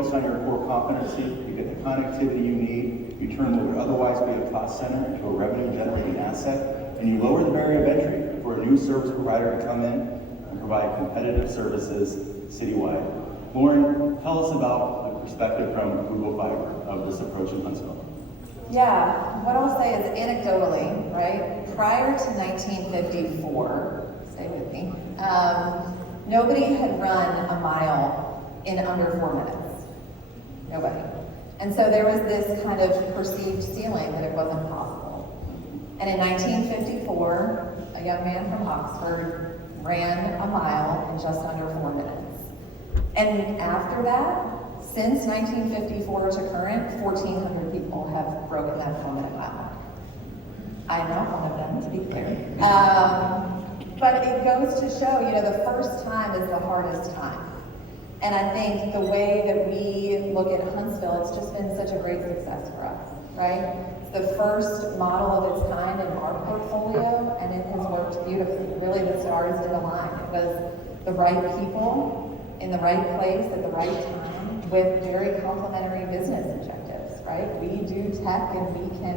focus on your core competency, you get the connectivity you need, you turn what would otherwise be a cost center into a revenue-generating asset, and you lower the barrier of entry for a new service provider to come in and provide competitive services citywide. Lauren, tell us about the perspective from Google Fiber of this approach in Huntsville. Yeah, what I'll say is anecdotally, right? Prior to 1954, stay with me, nobody had run a mile in under 4 minutes. Nobody. And so there was this kind of perceived ceiling that it wasn't possible. And in 1954, a young man from Oxford ran a mile in just under 4 minutes. And after that, since 1954 to current, 1,400 people have broken that 4 minute mile. I'm not one of them, to be clear. But it goes to show, the first time is the hardest time. And I think the way that we look at Huntsville, it's just been such a great success for us, right? It's the first model of its kind in our portfolio, and it has worked beautifully. Really, the stars did align. It was the right people in the right place at the right time with very complementary business objectives, right? We do tech and we can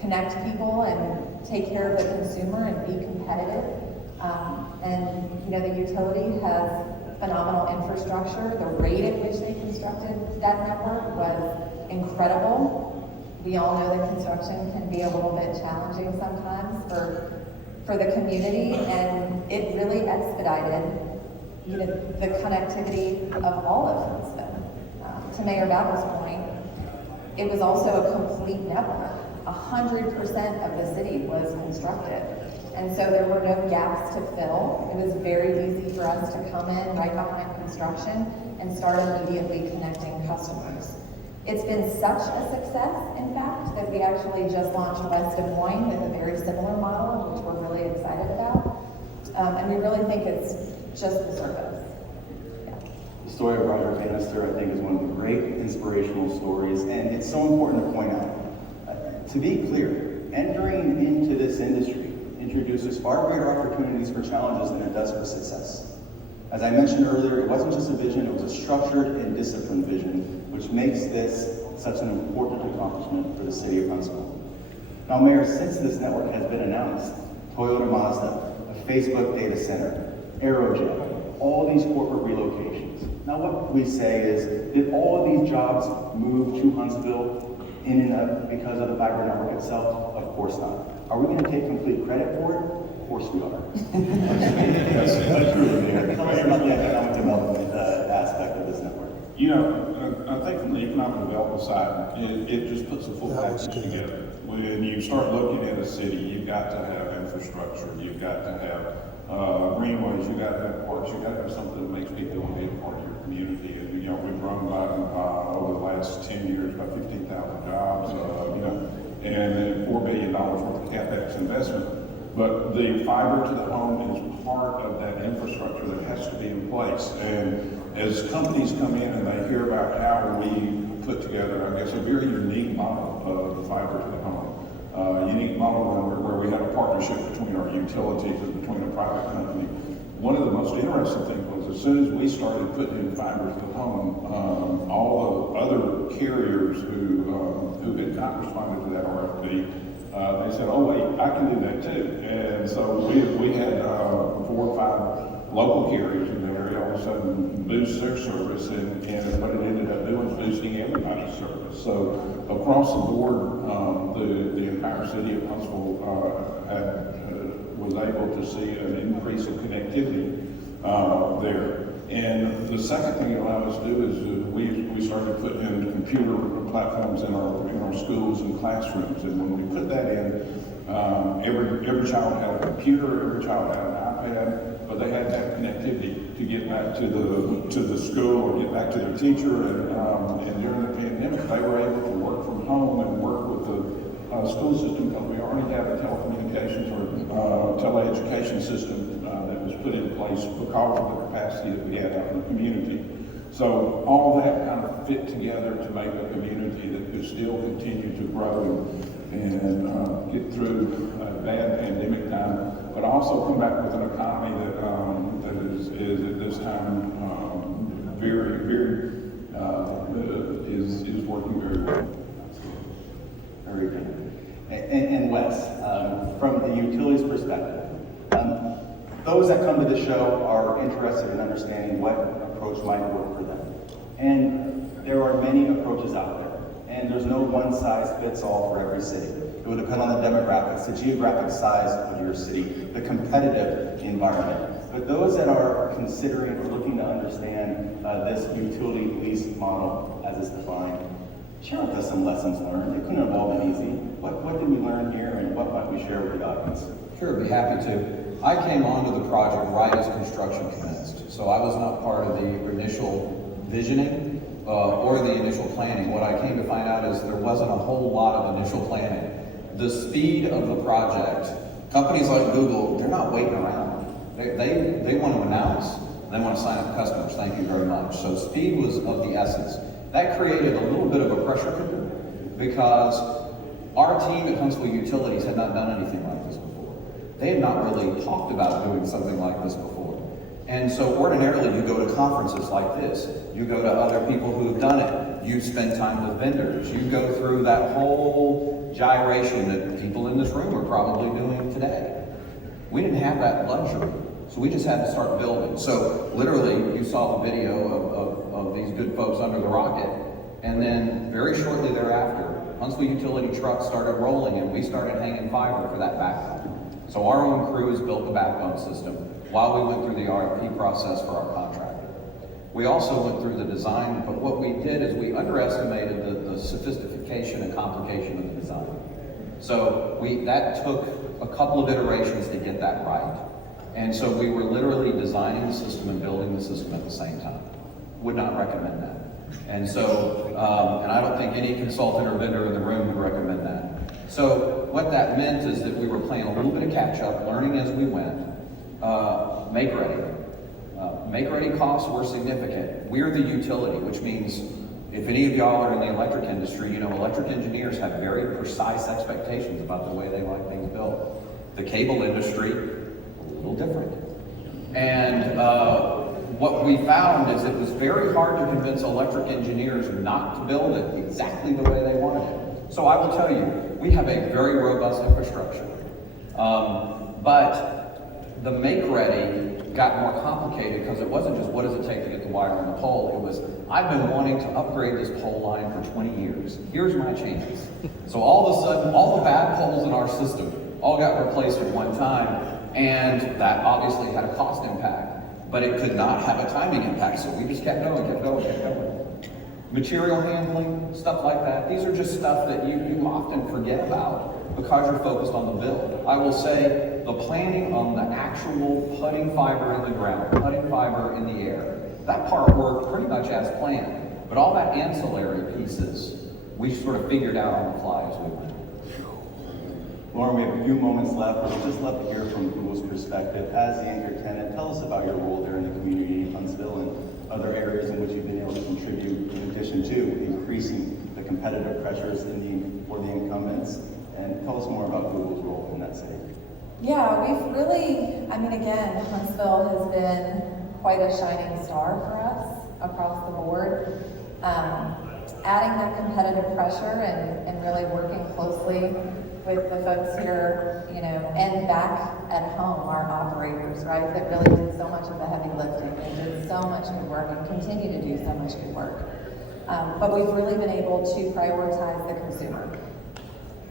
connect people and take care of the consumer and be competitive. The utility has phenomenal infrastructure. The rate at which they constructed that network was incredible. We all know that construction can be a little bit challenging sometimes for the community, and it really expedited the connectivity of all of Huntsville. To Mayor Babble's point, it was also a complete network. 100% of the city was constructed. And so there were no gaps to fill. It was very easy for us to come in right behind construction and start immediately connecting customers. It's been such a success, in fact, that we actually just launched West Des Moines with a very similar model, which we're really excited about. And we really think it's just the surface. Yeah. The story of Roger Bannister, I think, is one of the great inspirational stories, and it's so important to point out. To be clear, entering into this industry introduces far greater opportunities for challenges than it does for success. As I mentioned earlier, it wasn't just a vision, it was a structured and disciplined vision, which makes this such an important accomplishment for the city of Huntsville. Now, Mayor, since this network has been announced, Toyota Mazda, a Facebook data center, Aerojet, all these corporate relocations. Now, what we say is, did all of these jobs move to Huntsville because of the fiber network itself? Of course not. Are we going to take complete credit for it? Of course we are. That's really there. Tell us about the economic development aspect of this network. I think from the economic development side, it just puts a full package together. When you start looking at a city, you've got to have infrastructure, you've got to have greenways, you've got to have parks, you've got to have something that makes people want to be a part of your community. And, we've grown by over the last 10 years about 15,000 jobs, and then $4 billion worth of CapEx investment. But the fiber to the home is part of that infrastructure that has to be in place. And as companies come in and they hear about how we put together, I guess, a very unique model of fiber to the home, unique model where we have a partnership between our utilities and between a private company. One of the most interesting things was as soon as we started putting in fiber to the home, all the other carriers who had not responded to that RFP, they said, "Oh wait, I can do that too." And so we had 4 or 5 local carriers in the area all of a sudden boost their service, and what it ended up doing was boosting everybody's service. So across the board, the entire city of Huntsville was able to see an increase of connectivity there. And the second thing it allowed us to do is we started putting in computer platforms in our schools and classrooms. And when we put that in, every child had a computer, every child had an iPad, but they had to have connectivity to get back to the school or get back to their teacher. And during the pandemic, they were able to work from home and work with the school system because we already have a telecommunications or teleeducation system that was put in place because of the capacity that we had out in the community. So all that kind of fit together to make a community that could still continue to grow and get through a bad pandemic time, but also come back with an economy that is at this time very, very is working very well. Very good. And Wes, from the utilities perspective, those that come to the show are interested in understanding what approach might work for them. And there are many approaches out there, and there's no one size fits all for every city. It will depend on the demographics, the geographic size of your city, the competitive environment. But those that are considering or looking to understand this utility lease model as it's defined, share with us some lessons learned. It couldn't have all been easy. What did we learn here, and what might we share with the audience? Sure, I'd be happy to. I came onto the project right as construction commenced, so I was not part of the initial visioning or the initial planning. What I came to find out is there wasn't a whole lot of initial planning. The speed of the project, companies like Google, they're not waiting around. They want to announce, and they want to sign up customers. Thank you very much. So speed was of the essence. That created a little bit of a pressure cooker because our team at Huntsville Utilities had not done anything like this before. They had not really talked about doing something like this before. And so ordinarily you go to conferences like this, you go to other people who have done it, you spend time with vendors, you go through that whole gyration that people in this room are probably doing today. We didn't have that luxury, so we just had to start building. So literally you saw the video of these good folks under the rocket, and then very shortly thereafter, Huntsville Utility trucks started rolling and we started hanging fiber for that backbone. So our own crews built the backbone system while we went through the RFP process for our contractor. We also went through the design, but what we did is we underestimated the sophistication and complication of the design. So that took a couple of iterations to get that right. And so we were literally designing the system and building the system at the same time. Would not recommend that. And so, and I don't think any consultant or vendor in the room would recommend that. So what that meant is that we were playing a little bit of catch up, learning as we went. Make ready. Make ready costs were significant. We're the utility, which means if any of y'all are in the electric industry, you know electric engineers have very precise expectations about the way they like things built. The cable industry, a little different. And what we found is it was very hard to convince electric engineers not to build it exactly the way they wanted it. So I will tell you, we have a very robust infrastructure. But the make ready got more complicated because it wasn't just what does it take to get the wire on the pole. It was, I've been wanting to upgrade this pole line for 20 years. Here's my changes. So all of a sudden, all the bad poles in our system all got replaced at one time, and that obviously had a cost impact, but it could not have a timing impact, so we just kept going. Material handling, stuff like that. These are just stuff that you often forget about because you're focused on the build. I will say the planning on the actual putting fiber in the ground, putting fiber in the air, that part worked pretty much as planned. But all that ancillary pieces, we sort of figured out on the fly as we went. Lauren, we have a few moments left. We'd just love to hear from Google's perspective as the anchor tenant. Tell us about your role there in the community of Huntsville and other areas in which you've been able to contribute in addition to increasing the competitive pressures for the incumbents. And tell us more about Google's role in that city. Yeah, we've really, again, Huntsville has been quite a shining star for us across the board. Adding that competitive pressure and really working closely with the folks here, and back at home, our operators, right, that really did so much of the heavy lifting and did so much good work and continue to do so much good work. But we've really been able to prioritize the consumer.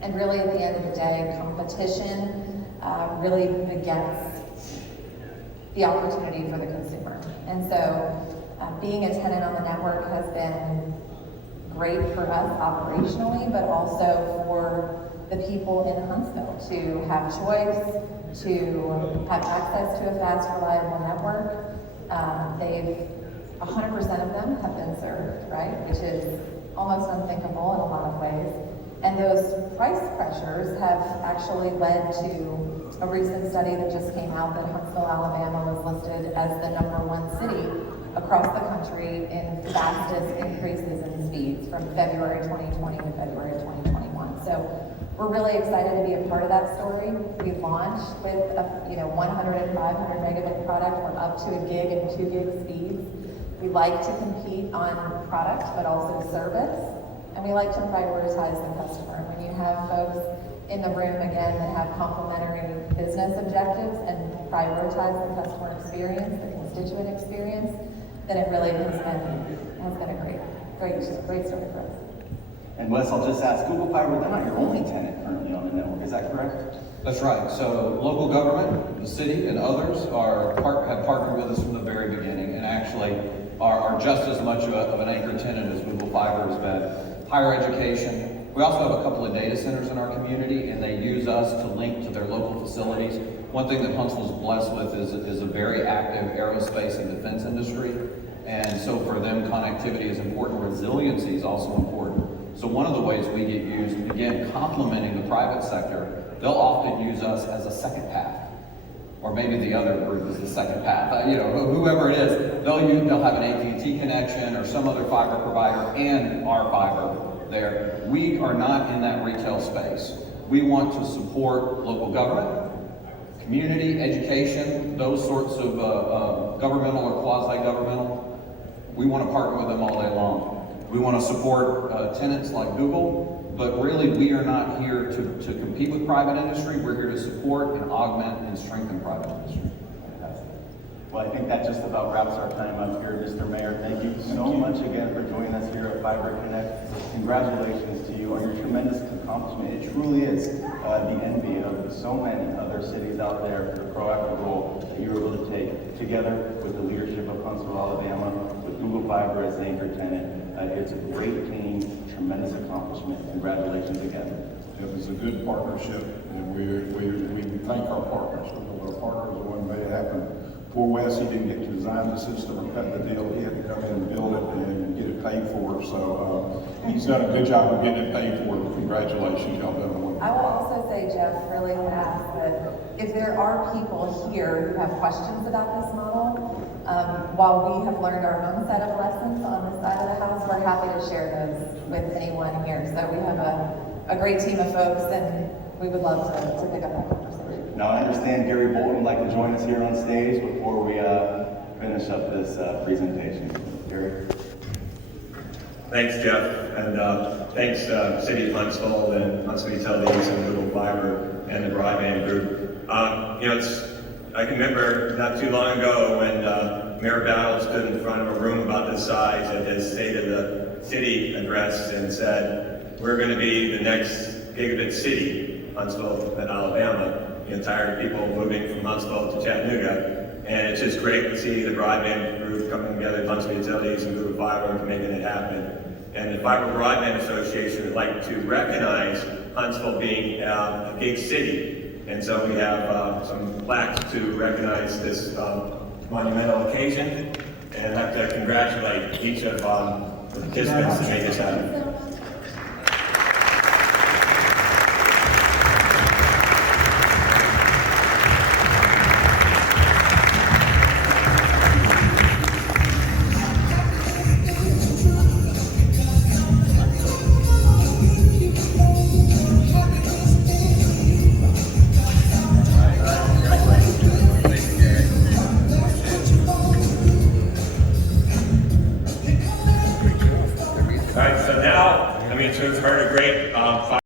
And really, at the end of the day, competition really begets the opportunity for the consumer. And so being a tenant on the network has been great for us operationally, but also for the people in Huntsville to have choice, to have access to a fast, reliable network. 100% of them have been served, right? Which is almost unthinkable in a lot of ways. And those price pressures have actually led to a recent study that just came out that Huntsville, Alabama was listed as the #1 city across the country in fastest increases in speeds from February 2020 to February 2021. So we're really excited to be a part of that story. We launched with a 100 and 500 megabit product. We're up to 1 gig and 2 gig speeds. We like to compete on product, but also service, and we like to prioritize the customer. When you have folks in the room, again, that have complementary business objectives and prioritize the customer experience, the constituent experience, then it really has been a great story for us. And Wes, I'll just ask, Google Fiber, they're not your only tenant currently on the network, is that correct? That's right. So local government, the city, and others have partnered with us from the very beginning, and actually are just as much of an anchor tenant as Google Fiber has been. Higher education. We also have a couple of data centers in our community, and they use us to link to their local facilities. One thing that Huntsville's blessed with is a very active aerospace and defense industry, and so for them, connectivity is important. Resiliency is also important. So one of the ways we get used, again, complementing the private sector, they'll often use us as a second path, or maybe the other group is the second path. Whoever it is, they'll have an AT&T connection or some other fiber provider and our fiber there. We are not in that retail space. We want to support local government, community, education, those sorts of governmental or quasi-governmental. We want to partner with them all day long. We want to support tenants like Google, but really we are not here to compete with private industry. We're here to support and augment and strengthen private industry. Fantastic. Well, I think that just about wraps our time up here, Mr. Mayor. Thank you so much again for joining us here at Fiber Connect. Congratulations to you on your tremendous accomplishment. It truly is the envy of so many other cities out there, the proactive role that you were able to take together with the leadership of Huntsville, Alabama, with Google Fiber as the anchor tenant. It's a great team, tremendous accomplishment. Congratulations again. It was a good partnership, and we thank our partners, because our partners are what made it happen. Poor Wes, he didn't get to design the system or cut the deal. He had to come in and build it and get it paid for. So he's done a good job of getting it paid for. Congratulations, y'all done a wonderful job. I will also say, Jeff, really fast, that if there are people here who have questions about this model, while we have learned our own set of lessons on this side of the house, we're happy to share those with anyone here. So we have a great team of folks, and we would love to pick up that conversation. Now, I understand Gary Bolton would like to join us here on stage before we finish up this presentation. Gary? Thanks, Jeff, and thanks City of Huntsville and Huntsville Utilities and Google Fiber and the Broadband Group. I can remember not too long ago when Mayor Battle stood in front of a room about this size at his State of the City address and said, we're going to be the next gigabit city, Huntsville and Alabama. Tired of people moving from Huntsville to Chattanooga. And it's just great to see the Broadband Group coming together, Huntsville Utilities and Google Fiber, making it happen. And the Fiber Broadband Association would like to recognize Huntsville being a gig city. And so we have some plaques to recognize this monumental occasion. And I'd like to congratulate each of the participants to make this happen.